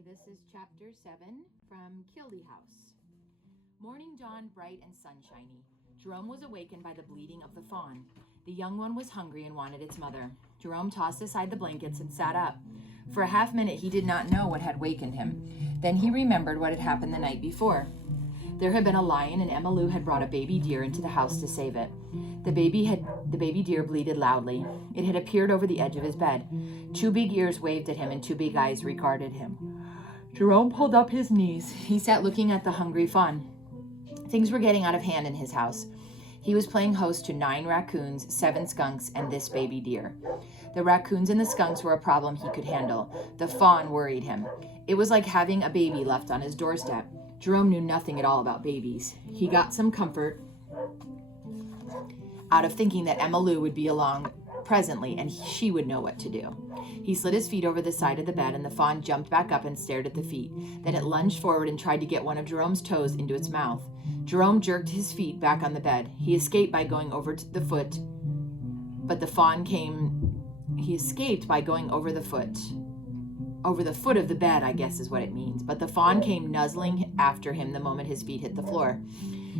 Hi, this is chapter 7 from Kildee House. Morning dawned bright and sunshiny. Jerome was awakened by the bleating of the fawn. The young one was hungry and wanted its mother. Jerome tossed aside the blankets and sat up. For a half minute he did not know what had wakened him. Then he remembered what had happened the night before. There had been a lion, and Emma Lou had brought a baby deer into the house to save it. The baby deer bleated loudly. It had appeared over the edge of his bed. Two big ears waved at him, and two big eyes regarded him. Jerome pulled up his knees. He sat looking at the hungry fawn. Things were getting out of hand in his house. He was playing host to 9 raccoons, 7 skunks, and this baby deer. The raccoons and the skunks were a problem he could handle. The fawn worried him. It was like having a baby left on his doorstep. Jerome knew nothing at all about babies. He got some comfort out of thinking that Emma Lou would be along presently and she would know what to do. He slid his feet over the side of the bed, and the fawn jumped back up and stared at the feet. Then it lunged forward and tried to get one of Jerome's toes into its mouth. Jerome jerked his feet back on the bed. He escaped by going over the foot, but the fawn came. He escaped by going over the foot. Over the foot of the bed, I guess is what it means. But the fawn came nuzzling after him the moment his feet hit the floor.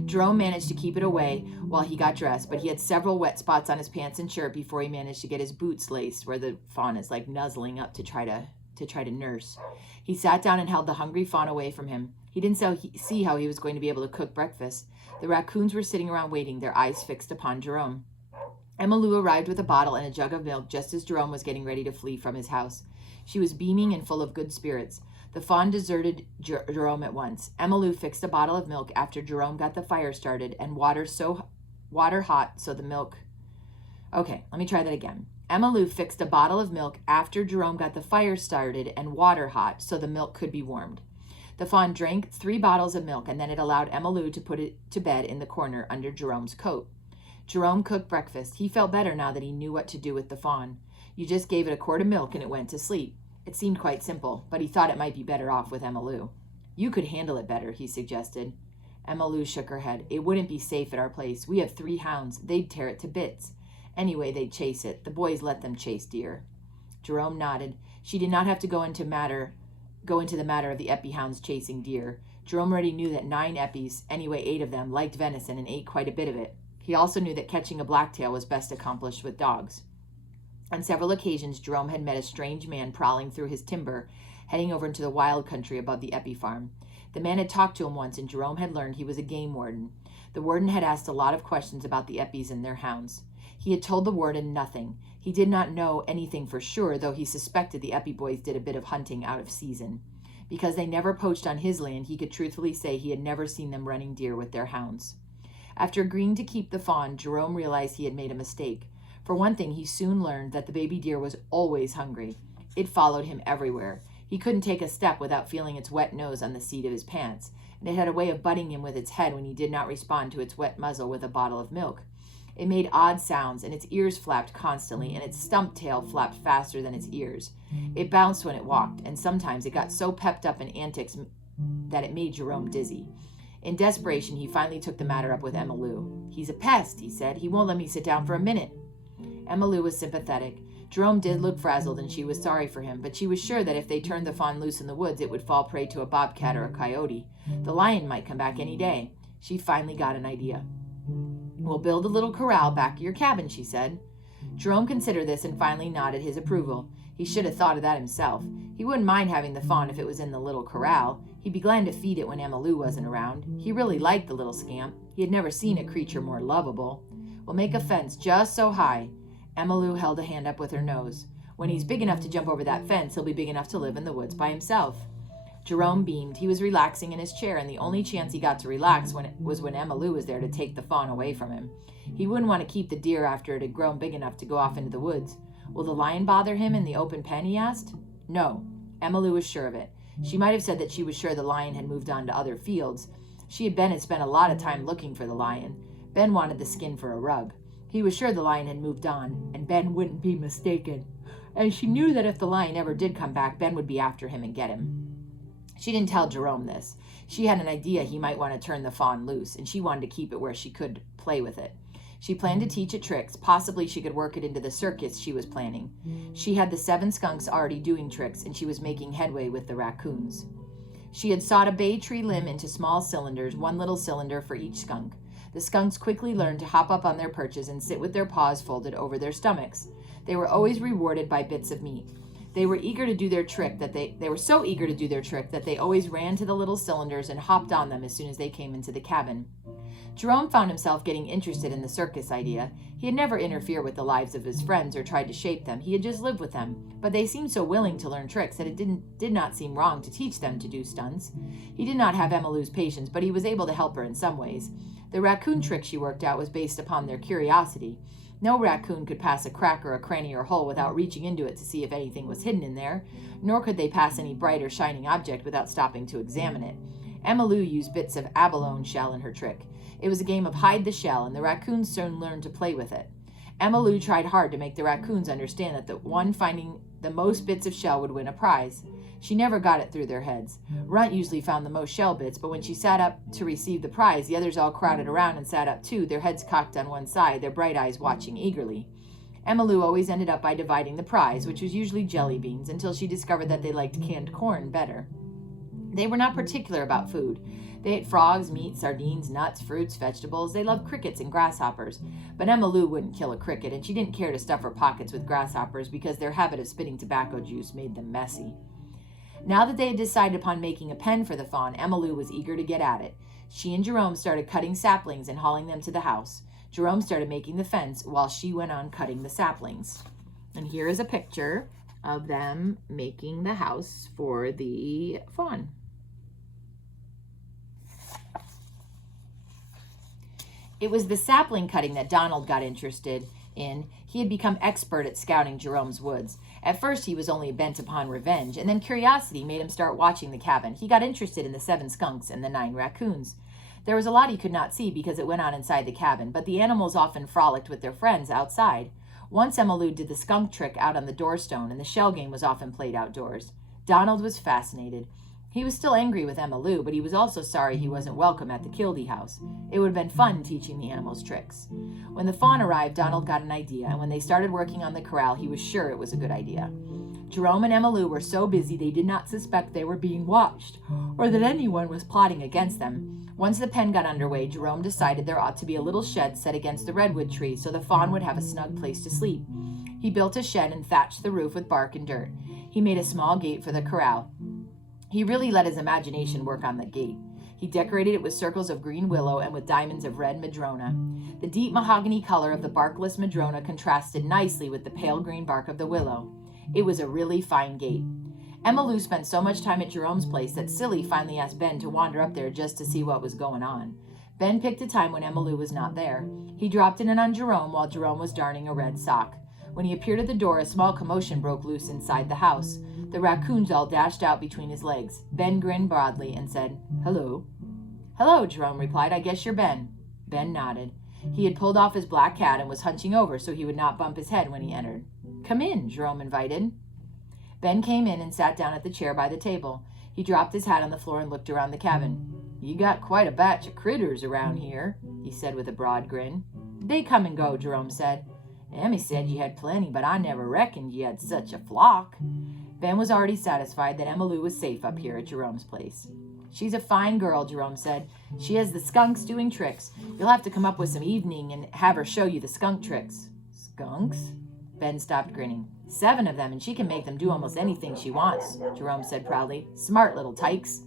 Jerome managed to keep it away while he got dressed, but he had several wet spots on his pants and shirt before he managed to get his boots laced, where the fawn is like nuzzling up to try to nurse. He sat down and held the hungry fawn away from him. He didn't see how he was going to be able to cook breakfast. The raccoons were sitting around waiting, their eyes fixed upon Jerome. Emma Lou arrived with a bottle and a jug of milk just as Jerome was getting ready to flee from his house. She was beaming and full of good spirits. The fawn deserted Jerome at once. Emma Lou fixed a bottle of milk after Jerome got the fire started and water hot so the milk... Okay, let me try that again. Emma Lou fixed a bottle of milk after Jerome got the fire started and water hot so the milk could be warmed. The fawn drank 3 bottles of milk, and then it allowed Emma Lou to put it to bed in the corner under Jerome's coat. Jerome cooked breakfast. He felt better now that he knew what to do with the fawn. You just gave it a quart of milk and it went to sleep. It seemed quite simple, but he thought it might be better off with Emma Lou. You could handle it better, he suggested. Emma Lou shook her head. It wouldn't be safe at our place. We have 3 hounds. They'd tear it to bits. Anyway, they'd chase it. The boys let them chase deer. Jerome nodded. She did not have to go into the matter of the epi hounds chasing deer. Jerome already knew that 9 epis, anyway 8 of them, liked venison and ate quite a bit of it. He also knew that catching a blacktail was best accomplished with dogs. On several occasions, Jerome had met a strange man prowling through his timber, heading over into the wild country above the epi farm. The man had talked to him once, and Jerome had learned he was a game warden. The warden had asked a lot of questions about the epis and their hounds. He had told the warden nothing. He did not know anything for sure, though he suspected the epi boys did a bit of hunting out of season. Because they never poached on his land, he could truthfully say he had never seen them running deer with their hounds. After agreeing to keep the fawn, Jerome realized he had made a mistake. For one thing, he soon learned that the baby deer was always hungry. It followed him everywhere. He couldn't take a step without feeling its wet nose on the seat of his pants, and it had a way of butting him with its head when he did not respond to its wet muzzle with a bottle of milk. It made odd sounds, and its ears flapped constantly, and its stump tail flapped faster than its ears. It bounced when it walked, and sometimes it got so pepped up in antics that it made Jerome dizzy. In desperation, he finally took the matter up with Emma Lou. He's a pest, he said. He won't let me sit down for a minute. Emma Lou was sympathetic. Jerome did look frazzled, and she was sorry for him, but she was sure that if they turned the fawn loose in the woods, it would fall prey to a bobcat or a coyote. The lion might come back any day. She finally got an idea. We'll build a little corral back of your cabin, she said. Jerome considered this and finally nodded his approval. He should have thought of that himself. He wouldn't mind having the fawn if it was in the little corral. He'd be glad to feed it when Emma Lou wasn't around. He really liked the little scamp. He had never seen a creature more lovable. We'll make a fence just so high. Emma Lou held a hand up with her nose. When he's big enough to jump over that fence, he'll be big enough to live in the woods by himself. Jerome beamed. He was relaxing in his chair, and the only chance he got to relax was when Emma Lou was there to take the fawn away from him. He wouldn't want to keep the deer after it had grown big enough to go off into the woods. Will the lion bother him in the open pen, he asked. No. Emma Lou was sure of it. She might have said that she was sure the lion had moved on to other fields. She and Ben had spent a lot of time looking for the lion. Ben wanted the skin for a rug. He was sure the lion had moved on, and Ben wouldn't be mistaken. And she knew that if the lion ever did come back, Ben would be after him and get him. She didn't tell Jerome this. She had an idea he might want to turn the fawn loose, and she wanted to keep it where she could play with it. She planned to teach it tricks. Possibly she could work it into the circus she was planning. She had the 7 skunks already doing tricks, and she was making headway with the raccoons. She had sawed a bay tree limb into small cylinders, 1 little cylinder for each skunk. The skunks quickly learned to hop up on their perches and sit with their paws folded over their stomachs. They were always rewarded by bits of meat. They were eager to do their trick that they were so eager to do their trick that they always ran to the little cylinders and hopped on them as soon as they came into the cabin. Jerome found himself getting interested in the circus idea. He had never interfered with the lives of his friends or tried to shape them. He had just lived with them. But they seemed so willing to learn tricks that it did not seem wrong to teach them to do stunts. He did not have Emmyloo's patience, but he was able to help her in some ways. The raccoon trick she worked out was based upon their curiosity. No raccoon could pass a crack or a cranny or hole without reaching into it to see if anything was hidden in there, nor could they pass any bright or shining object without stopping to examine it. Emmyloo used bits of abalone shell in her trick. It was a game of hide the shell, and the raccoons soon learned to play with it. Emmyloo tried hard to make the raccoons understand that the one finding the most bits of shell would win a prize. She never got it through their heads. Runt usually found the most shell bits, but when she sat up to receive the prize, the others all crowded around and sat up too, their heads cocked on one side, their bright eyes watching eagerly. Emmyloo always ended up by dividing the prize, which was usually jelly beans, until she discovered that they liked canned corn better. They were not particular about food. They ate frogs, meat, sardines, nuts, fruits, vegetables. They loved crickets and grasshoppers. But Emmyloo wouldn't kill a cricket, and she didn't care to stuff her pockets with grasshoppers because their habit of spitting tobacco juice made them messy. Now that they had decided upon making a pen for the fawn, Emmyloo was eager to get at it. She and Jerome started cutting saplings and hauling them to the house. Jerome started making the fence while she went on cutting the saplings. And here is a picture of them making the house for the fawn. It was the sapling cutting that Donald got interested in. He had become expert at scouting Jerome's woods. At first, he was only bent upon revenge, and then curiosity made him start watching the cabin. He got interested in the 7 skunks and the 9 raccoons. There was a lot he could not see because it went on inside the cabin, but the animals often frolicked with their friends outside. Once Emmyloo did the skunk trick out on the doorstone, and the shell game was often played outdoors. Donald was fascinated. He was still angry with Emmyloo, but he was also sorry he wasn't welcome at the Kildee house. It would have been fun teaching the animals tricks. When the fawn arrived, Donald got an idea, and when they started working on the corral, he was sure it was a good idea. Jerome and Emmyloo were so busy they did not suspect they were being watched, or that anyone was plotting against them. Once the pen got underway, Jerome decided there ought to be a little shed set against the redwood tree so the fawn would have a snug place to sleep. He built a shed and thatched the roof with bark and dirt. He made a small gate for the corral. He really let his imagination work on the gate. He decorated it with circles of green willow and with diamonds of red madrona. The deep mahogany color of the barkless madrona contrasted nicely with the pale green bark of the willow. It was a really fine gate. Emmyloo spent so much time at Jerome's place that Silly finally asked Ben to wander up there just to see what was going on. Ben picked a time when Emmyloo was not there. He dropped in on Jerome while Jerome was darning a red sock. When he appeared at the door, a small commotion broke loose inside the house. The raccoons all dashed out between his legs. Ben grinned broadly and said, "Hello." "Hello," Jerome replied. "I guess you're Ben." Ben nodded. He had pulled off his black hat and was hunching over so he would not bump his head when he entered. "Come in," Jerome invited. Ben came in and sat down at the chair by the table. He dropped his hat on the floor and looked around the cabin. "You got quite a batch of critters around here," he said with a broad grin. "They come and go," Jerome said. "Emmy said you had plenty, but I never reckoned you had such a flock." Ben was already satisfied that Emmyloo was safe up here at Jerome's place. "She's a fine girl," Jerome said. "She has the skunks doing tricks. You'll have to come up with some evening and have her show you the skunk tricks." "Skunks?" Ben stopped grinning. 7 of them, and she can make them do almost anything she wants, Jerome said proudly. "Smart little tykes."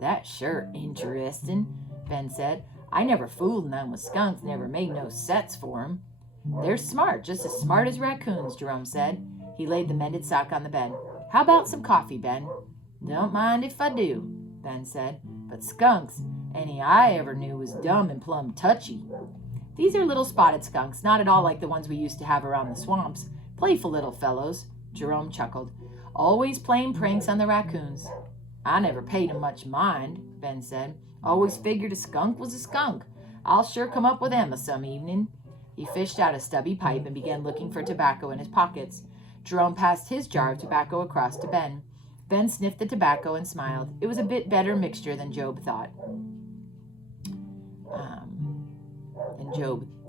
"That's sure interesting," Ben said. "I never fooled none with skunks, never made no sets for 'em." "They're smart, just as smart as raccoons," Jerome said. He laid the mended sock on the bed. "How about some coffee, Ben?" "Don't mind if I do," Ben said. "But skunks, any I ever knew was dumb and plumb touchy." "These are little spotted skunks, not at all like the ones we used to have around the swamps. Playful little fellows." Jerome chuckled. "Always playing pranks on the raccoons." "I never paid 'em much mind," Ben said. "Always figured a skunk was a skunk. I'll sure come up with Emma some evening." He fished out a stubby pipe and began looking for tobacco in his pockets. Jerome passed his jar of tobacco across to Ben. Ben sniffed the tobacco and smiled. It was a bit better mixture than Job thought.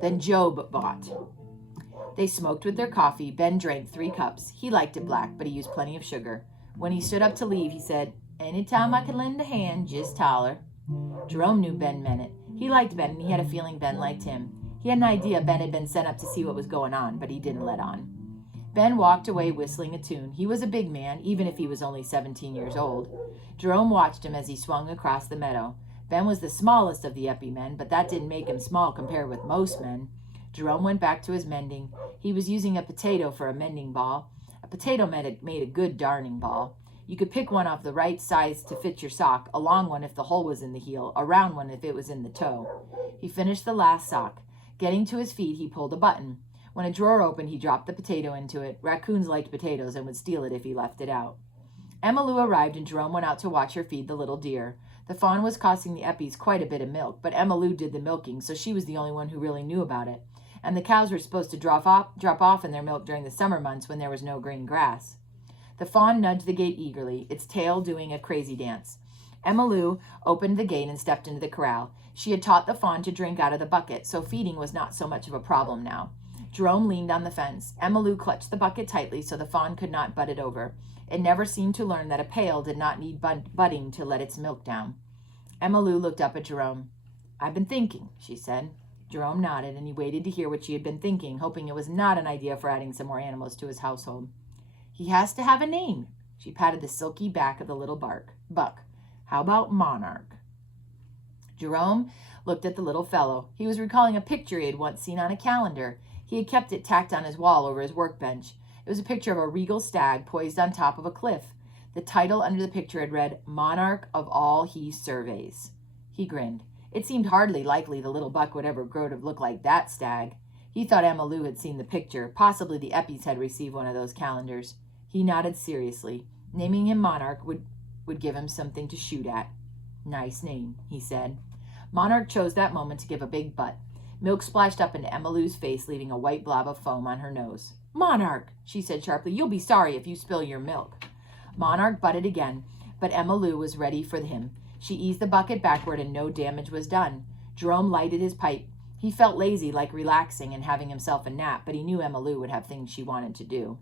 Then Job bought. They smoked with their coffee. Ben drank 3 cups. He liked it black, but he used plenty of sugar. When he stood up to leave, he said, "Anytime I can lend a hand, just holler." Jerome knew Ben meant it. He liked Ben, and he had a feeling Ben liked him. He had an idea Ben had been sent up to see what was going on, but he didn't let on. Ben walked away whistling a tune. He was a big man, even if he was only 17 years old. Jerome watched him as he swung across the meadow. Ben was the smallest of the Epi men, but that didn't make him small compared with most men. Jerome went back to his mending. He was using a potato for a mending ball. A potato made a good darning ball. You could pick one off the right size to fit your sock, a long one if the hole was in the heel, a round one if it was in the toe. He finished the last sock. Getting to his feet, he pulled a button. When a drawer opened, he dropped the potato into it. Raccoons liked potatoes and would steal it if he left it out. Emma Lou arrived and Jerome went out to watch her feed the little deer. The fawn was costing the Eppies quite a bit of milk, but Emma Lou did the milking, so she was the only one who really knew about it. And the cows were supposed to drop off in their milk during the summer months when there was no green grass. The fawn nudged the gate eagerly, its tail doing a crazy dance. Emma Lou opened the gate and stepped into the corral. She had taught the fawn to drink out of the bucket, so feeding was not so much of a problem now. Jerome leaned on the fence. Emma Lou clutched the bucket tightly so the fawn could not butt it over. It never seemed to learn that a pail did not need butting to let its milk down. Emma Lou looked up at Jerome. "I've been thinking," she said. Jerome nodded, and he waited to hear what she had been thinking, hoping it was not an idea for adding some more animals to his household. "He has to have a name." She patted the silky back of the little buck. "How about Monarch?" Jerome looked at the little fellow. He was recalling a picture he had once seen on a calendar. He had kept it tacked on his wall over his workbench. It was a picture of a regal stag poised on top of a cliff. The title under the picture had read, "Monarch of All He Surveys." He grinned. It seemed hardly likely the little buck would ever grow to look like that stag. He thought Emma Lou had seen the picture. Possibly the Eppies had received one of those calendars. He nodded seriously. Naming him Monarch would give him something to shoot at. "Nice name," he said. Monarch chose that moment to give a big butt. Milk splashed up into Emma Lou's face, leaving a white blob of foam on her nose. "Monarch," she said sharply, "you'll be sorry if you spill your milk." Monarch butted again, but Emma Lou was ready for him. She eased the bucket backward and no damage was done. Jerome lighted his pipe. He felt lazy, like relaxing and having himself a nap, but he knew Emma Lou would have things she wanted to do.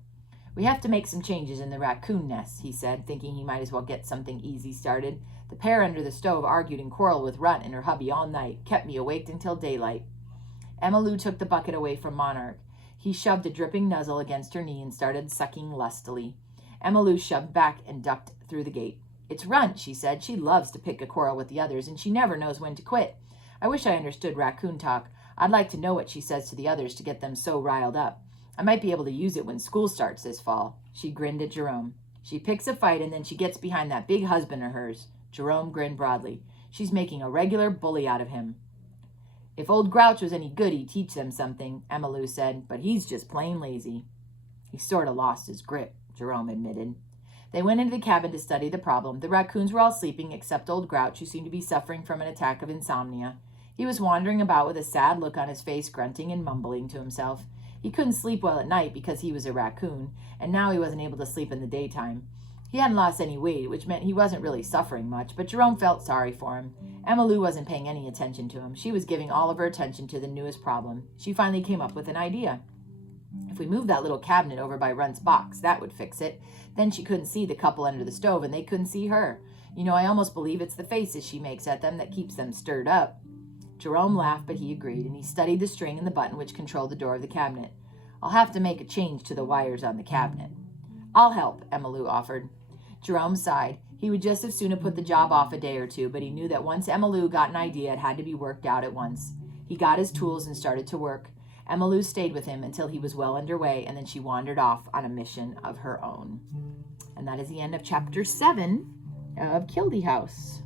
"We have to make some changes in the raccoon nest," he said, thinking he might as well get something easy started. "The pair under the stove argued and quarreled with Runt and her hubby all night, kept me awake until daylight." Emma Lou took the bucket away from Monarch. He shoved a dripping nuzzle against her knee and started sucking lustily. Emma Lou shoved back and ducked through the gate. "It's Runt," she said. "She loves to pick a quarrel with the others, and she never knows when to quit. I wish I understood raccoon talk. I'd like to know what she says to the others to get them so riled up. I might be able to use it when school starts this fall." She grinned at Jerome. "She picks a fight, and then she gets behind that big husband of hers." Jerome grinned broadly. "She's making a regular bully out of him." "If old Grouch was any good, he'd teach them something," Emma Lou said, "but he's just plain lazy." "He sort of lost his grip," Jerome admitted. They went into the cabin to study the problem. The raccoons were all sleeping except old Grouch, who seemed to be suffering from an attack of insomnia. He was wandering about with a sad look on his face, grunting and mumbling to himself. He couldn't sleep well at night because he was a raccoon, and now he wasn't able to sleep in the daytime. He hadn't lost any weight, which meant he wasn't really suffering much, but Jerome felt sorry for him. Emma Lou wasn't paying any attention to him. She was giving all of her attention to the newest problem. She finally came up with an idea. "If we moved that little cabinet over by Runt's box, that would fix it. Then she couldn't see the couple under the stove, and they couldn't see her. You know, I almost believe it's the faces she makes at them that keeps them stirred up." Jerome laughed, but he agreed, and he studied the string and the button which controlled the door of the cabinet. "I'll have to make a change to the wires on the cabinet." "I'll help," Emma Lou offered. Jerome sighed. He would just as soon have put the job off a day or two, but he knew that once Emma Lou got an idea, it had to be worked out at once. He got his tools and started to work. Emma Lou stayed with him until he was well underway, and then she wandered off on a mission of her own. And that is the end of chapter 7 of Kildee House.